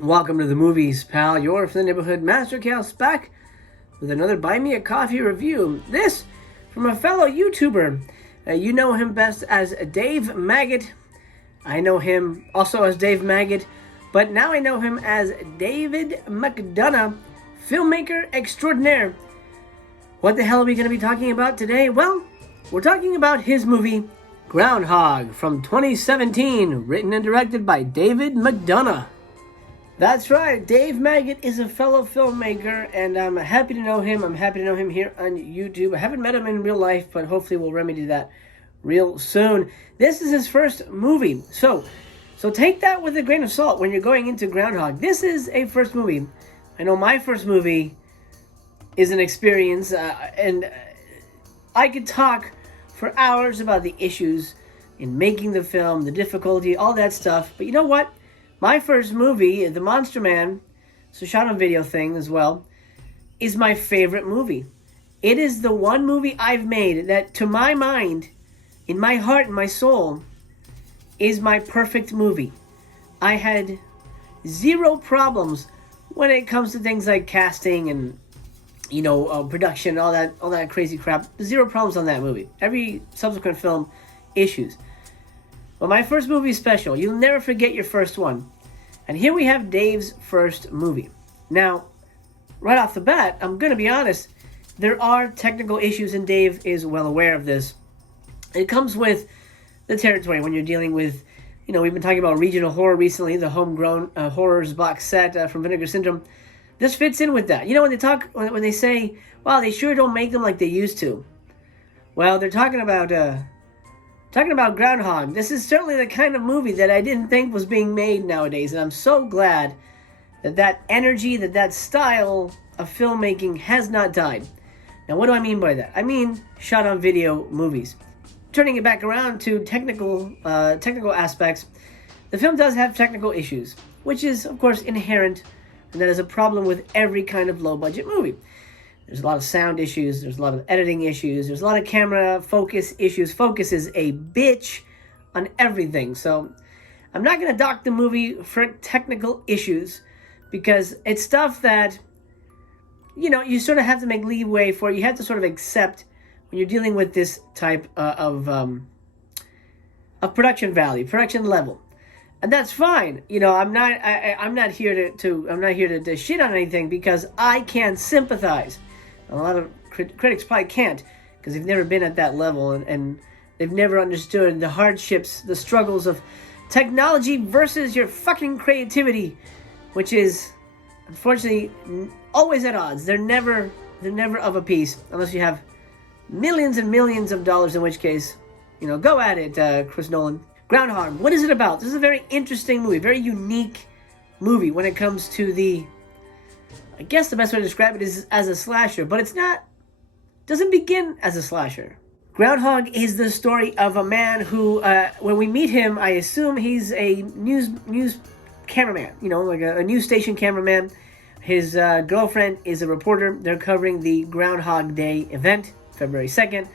Welcome to the movies, pal. You're from the neighborhood Master Chaos back with another Buy Me a Coffee review. This from a fellow YouTuber. You know him best as Dave Maggot. I know him also as Dave Maggot, but now I know him as David McDonough, filmmaker extraordinaire. What the hell are we going to be talking about today? Well, we're talking about his movie Groundhog from 2017, written and directed by David McDonough. That's right, Dave Maggot is a fellow filmmaker, and I'm happy to know him. I'm happy to know him here on YouTube. I haven't met him in real life, but hopefully we'll remedy that real soon. This is his first movie, so take that with a grain of salt when you're going into Groundhog. This is a first movie. I know my first movie is an experience, and I could talk for hours about the issues in making the film, the difficulty, all that stuff, but you know what? My first movie, The Monster Man, it's a shot on video thing as well, is my favorite movie. It is the one movie I've made that, to my mind, in my heart and my soul, is my perfect movie. I had zero problems when it comes to things like casting and, production, all that crazy crap. Zero problems on that movie. Every subsequent film, issues. But my first movie is special. You'll never forget your first one. And here we have Dave's first movie. Now, right off the bat, I'm going to be honest, there are technical issues, and Dave is well aware of this. It comes with the territory when you're dealing with, we've been talking about regional horror recently, the homegrown horrors box set from Vinegar Syndrome. This fits in with that. When they say, wow, they sure don't make them like they used to. Well, they're talking about Groundhog. This is certainly the kind of movie that I didn't think was being made nowadays, and I'm so glad that energy, that style of filmmaking has not died. Now, what do I mean by that? I mean shot on video movies. Turning it back around to technical aspects, the film does have technical issues, which is, of course, inherent, and that is a problem with every kind of low-budget movie. There's a lot of sound issues. There's a lot of editing issues. There's a lot of camera focus issues. Focus is a bitch on everything. So I'm not going to dock the movie for technical issues because it's stuff that, you sort of have to make leeway for. You have to sort of accept when you're dealing with this type of production value, production level. And that's fine. I'm not here to shit on anything because I can sympathize. A lot of critics probably can't because they've never been at that level and they've never understood the hardships, the struggles of technology versus your fucking creativity, which is unfortunately always at odds. They're never of a piece unless you have millions and millions of dollars, in which case, go at it, Chris Nolan. Groundhog, what is it about? This is a very interesting movie, very unique movie when it comes to I guess the best way to describe it is as a slasher, but doesn't begin as a slasher. Groundhog is the story of a man who, when we meet him, I assume he's a news cameraman, like a news station cameraman. His girlfriend is a reporter. They're covering the Groundhog Day event, February 2nd.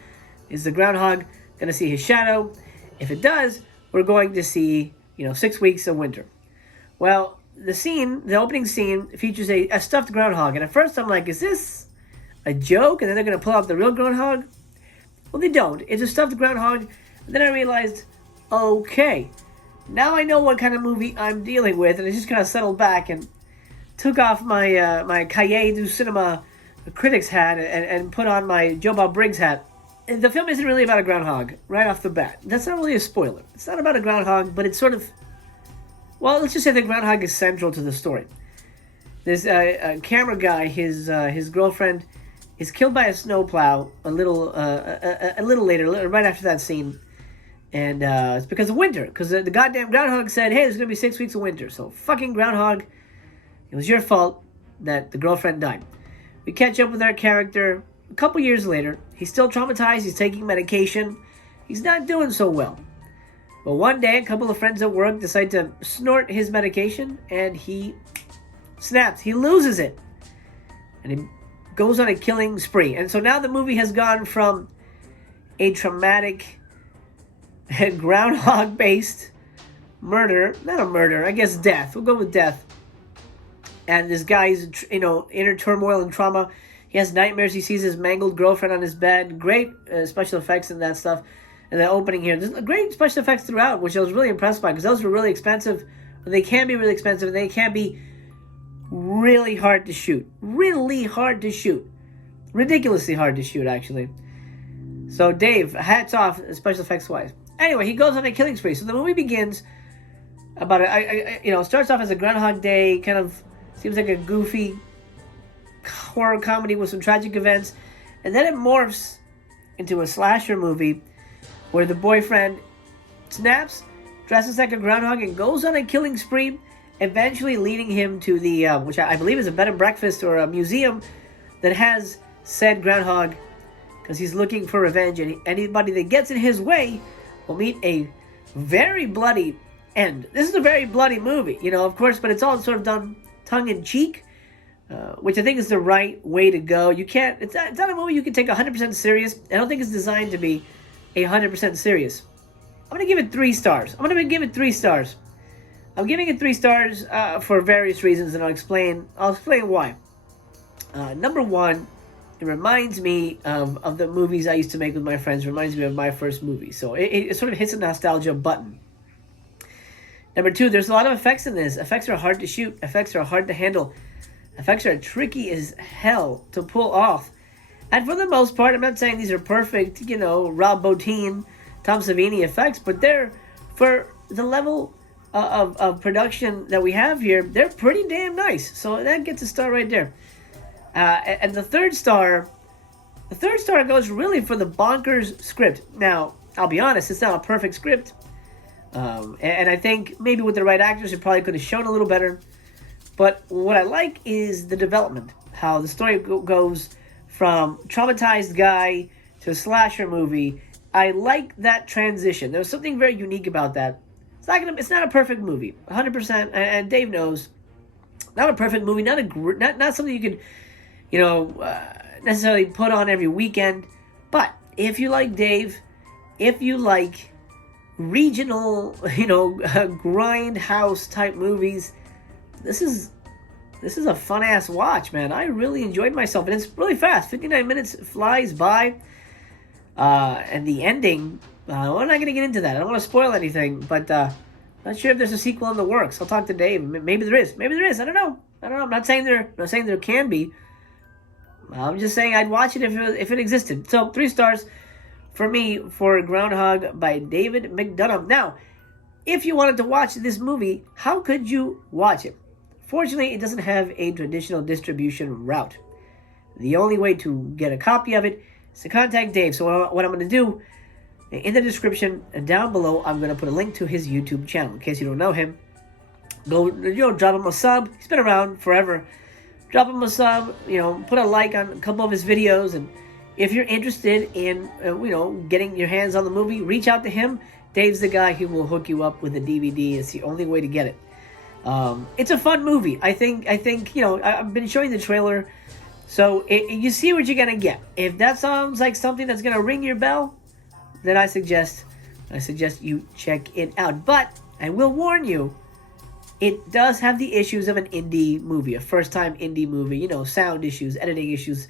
Is the groundhog going to see his shadow? If it does, we're going to see, 6 weeks of winter. Well, the opening scene features a stuffed groundhog. And at first I'm like, is this a joke? And then they're going to pull out the real groundhog? Well, they don't. It's a stuffed groundhog. And then I realized, okay, now I know what kind of movie I'm dealing with. And I just kind of settled back and took off my my Cahiers du Cinema critics hat and put on my Joe Bob Briggs hat. The film isn't really about a groundhog right off the bat. That's not really a spoiler. It's not about a groundhog, but it's sort of... Well, let's just say the groundhog is central to the story. There's a camera guy, his girlfriend, is killed by a snowplow a little later, right after that scene. And it's because of winter. Because the goddamn groundhog said, hey, there's going to be 6 weeks of winter. So fucking groundhog, it was your fault that the girlfriend died. We catch up with our character a couple years later. He's still traumatized. He's taking medication. He's not doing so well. But one day, a couple of friends at work decide to snort his medication, and he snaps. He loses it. And he goes on a killing spree. And so now the movie has gone from a traumatic groundhog-based murder, not a murder, I guess death. We'll go with death. and this guy's, inner turmoil and trauma. He has nightmares. He sees his mangled girlfriend on his bed. Great special effects and that stuff. And the opening here, there's great special effects throughout, which I was really impressed by, because those were really expensive. They can be really expensive, and they can be really hard to shoot. Really hard to shoot. Ridiculously hard to shoot, actually. So Dave, hats off, special effects wise. Anyway, he goes on a killing spree. So the movie begins about starts off as a Groundhog Day, kind of seems like a goofy horror comedy with some tragic events, and then it morphs into a slasher movie where the boyfriend snaps, dresses like a groundhog, and goes on a killing spree, eventually leading him to the, which I believe is a bed and breakfast or a museum that has said groundhog, because he's looking for revenge, and anybody that gets in his way will meet a very bloody end. This is a very bloody movie, of course, but it's all sort of done tongue-in-cheek, which I think is the right way to go. It's not a movie you can take 100% serious. I don't think it's designed to be 100% serious. I'm going to give it 3 stars. I'm giving it 3 stars for various reasons, and I'll explain why. Number one, it reminds me of the movies I used to make with my friends. It reminds me of my first movie. So it sort of hits a nostalgia button. Number two, there's a lot of effects in this. Effects are hard to shoot. Effects are hard to handle. Effects are tricky as hell to pull off. And for the most part, I'm not saying these are perfect, Rob Bottin, Tom Savini effects, but they're, for the level of production that we have here, they're pretty damn nice. So that gets a star right there. And the third star goes really for the bonkers script. Now, I'll be honest, it's not a perfect script. And I think maybe with the right actors, it probably could have shown a little better. But what I like is the development, how the story goes from traumatized guy to a slasher movie. I like that transition. There was something very unique about that. It's not a perfect movie, 100%. And Dave knows, not a perfect movie, not something you could, necessarily put on every weekend. But if you like Dave, if you like regional, grindhouse type movies, this is a fun ass watch, man. I really enjoyed myself, and it's really fast. 59 minutes flies by. And the ending, we're not going to get into that. I don't want to spoil anything, but not sure if there's a sequel in the works. I'll talk to Dave. Maybe there is. I don't know. I'm not saying there can be. I'm just saying I'd watch it if it existed. So 3 stars for me for Groundhog by David McDonough. Now, if you wanted to watch this movie, how could you watch it? Fortunately, it doesn't have a traditional distribution route. The only way to get a copy of it is to contact Dave. So what I'm going to do, in the description down below, I'm going to put a link to his YouTube channel. In case you don't know him, go, drop him a sub. He's been around forever. Drop him a sub, put a like on a couple of his videos. And if you're interested in, getting your hands on the movie, reach out to him. Dave's the guy who will hook you up with a DVD. It's the only way to get it. It's a fun movie. I think I've been showing the trailer, so you see what you're gonna get. If that sounds like something that's gonna ring your bell, then I suggest you check it out. But I will warn you, it does have the issues of an indie movie, a first-time indie movie. Sound issues, editing issues,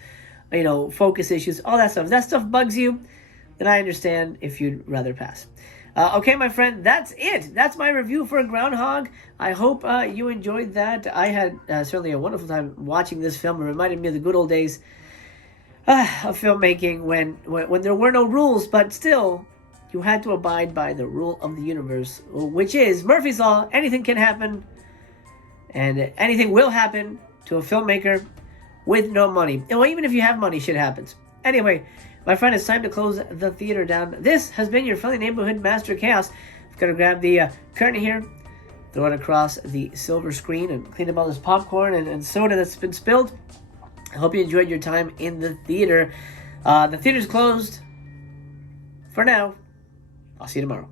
focus issues, all that stuff. If that stuff bugs you, then I understand if you'd rather pass. Okay, my friend, that's it. That's my review for Groundhog. I hope you enjoyed that. I had certainly a wonderful time watching this film. It reminded me of the good old days of filmmaking when there were no rules, but still, you had to abide by the rule of the universe, which is Murphy's Law. Anything can happen, and anything will happen to a filmmaker with no money. And even if you have money, shit happens. Anyway, my friend, it's time to close the theater down. This has been your friendly neighborhood Master Chaos. I'm going to grab the curtain here, throw it across the silver screen, and clean up all this popcorn and soda that's been spilled. I hope you enjoyed your time in the theater. The theater's closed for now. I'll see you tomorrow.